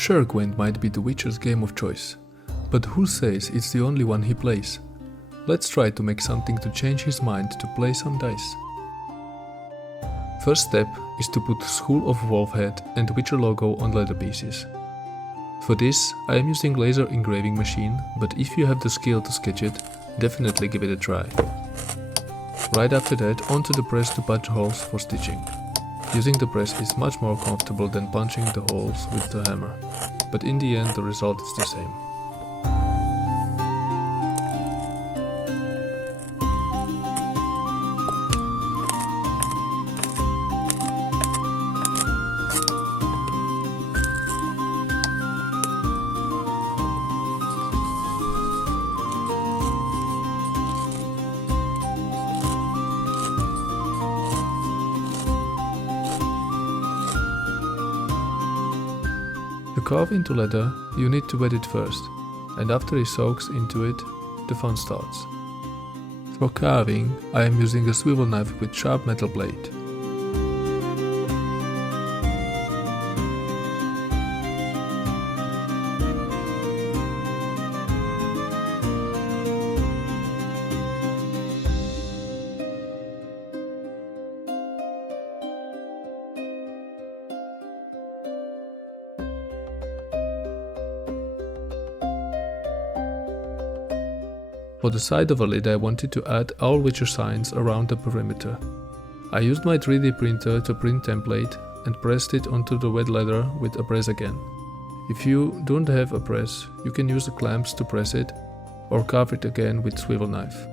Sure, Gwent might be the Witcher's game of choice, but who says it's the only one he plays? Let's try to make something to change his mind to play some dice. First step is to put School of Wolfhead and Witcher logo on leather pieces. For this, I am using laser engraving machine, but if you have the skill to sketch it, definitely give it a try. Right after that, onto the press to punch holes for stitching. Using the press is much more comfortable than punching the holes with the hammer, but in the end the result is the same. To carve into leather, you need to wet it first, and after it soaks into it, the fun starts. For carving, I am using a swivel knife with sharp metal blade. For the side of a lid I wanted to add all Witcher signs around the perimeter. I used my 3D printer to print template and pressed it onto the wet leather with a press again. If you don't have a press, you can use the clamps to press it or carve it again with swivel knife.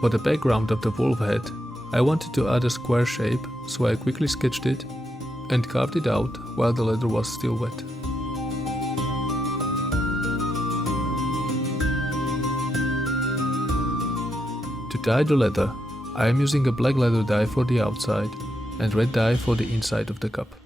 For the background of the wolf head, I wanted to add a square shape, so I quickly sketched it and carved it out while the leather was still wet. To dye the leather, I am using a black leather dye for the outside and red dye for the inside of the cup.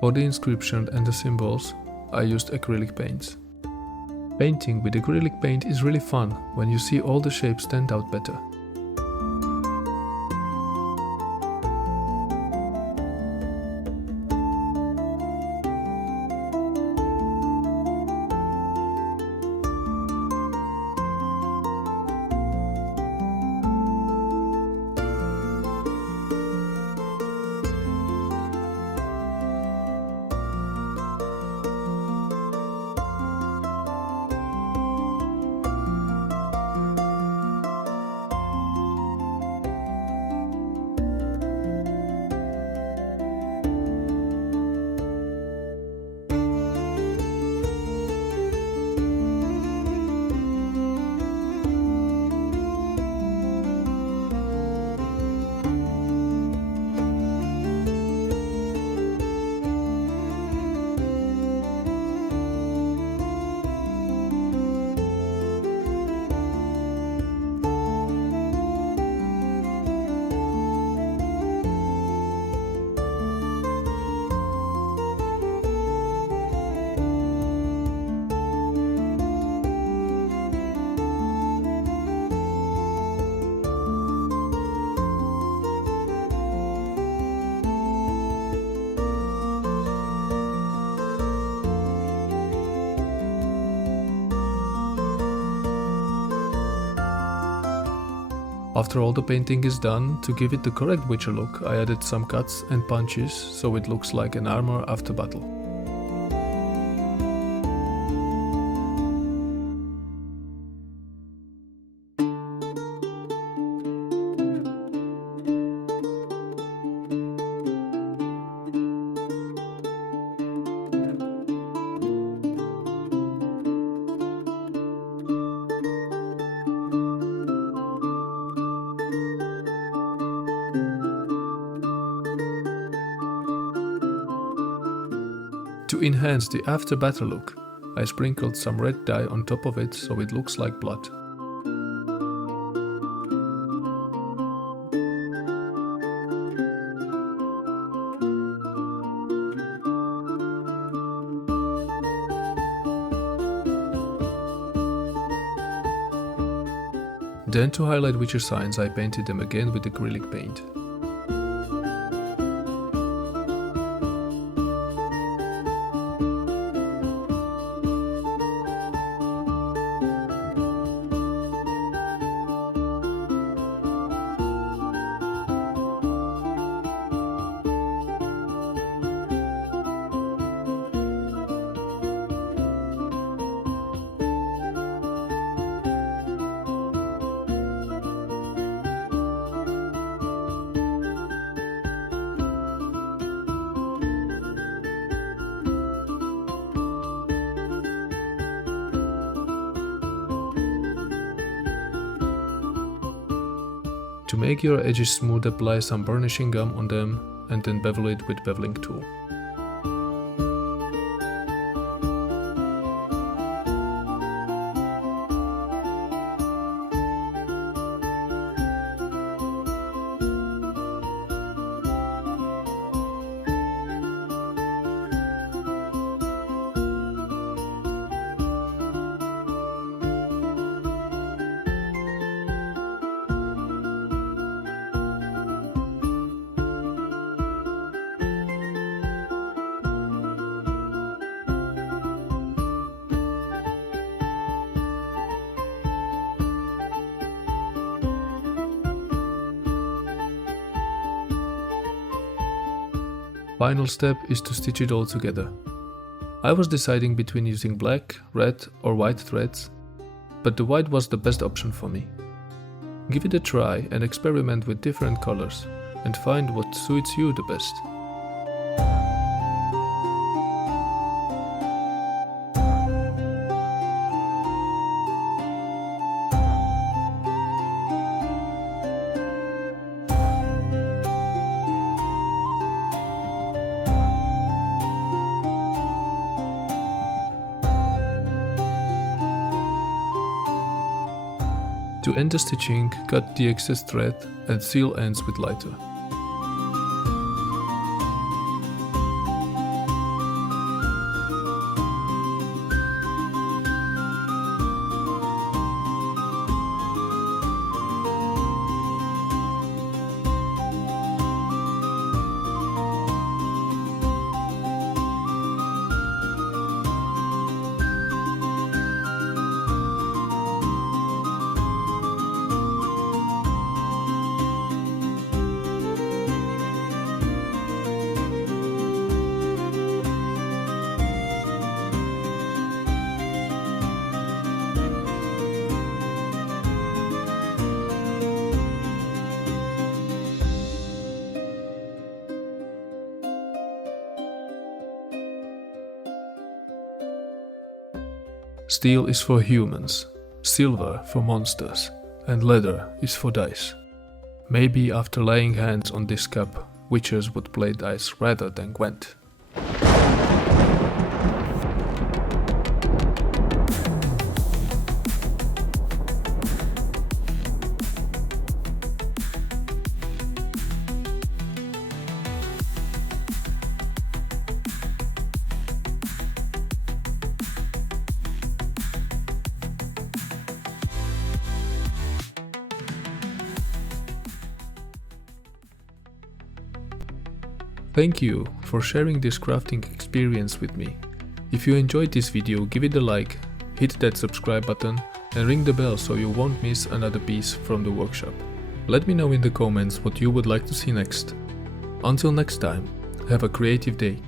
For the inscription and the symbols, I used acrylic paints. Painting with acrylic paint is really fun when you see all the shapes stand out better. After all the painting is done, to give it the correct Witcher look, I added some cuts and punches so it looks like an armor after battle. To enhance the after battle look, I sprinkled some red dye on top of it so it looks like blood. Then to highlight Witcher signs I painted them again with acrylic paint. To make your edges smooth, apply some burnishing gum on them and then bevel it with beveling tool. Final step is to stitch it all together. I was deciding between using black, red or white threads, but the white was the best option for me. Give it a try and experiment with different colors and find what suits you the best. To end the stitching, cut the excess thread and seal ends with lighter. Steel is for humans, silver for monsters, and leather is for dice. Maybe after laying hands on this cup, witchers would play dice rather than Gwent. Thank you for sharing this crafting experience with me. If you enjoyed this video, give it a like, hit that subscribe button and ring the bell so you won't miss another piece from the workshop. Let me know in the comments what you would like to see next. Until next time, have a creative day.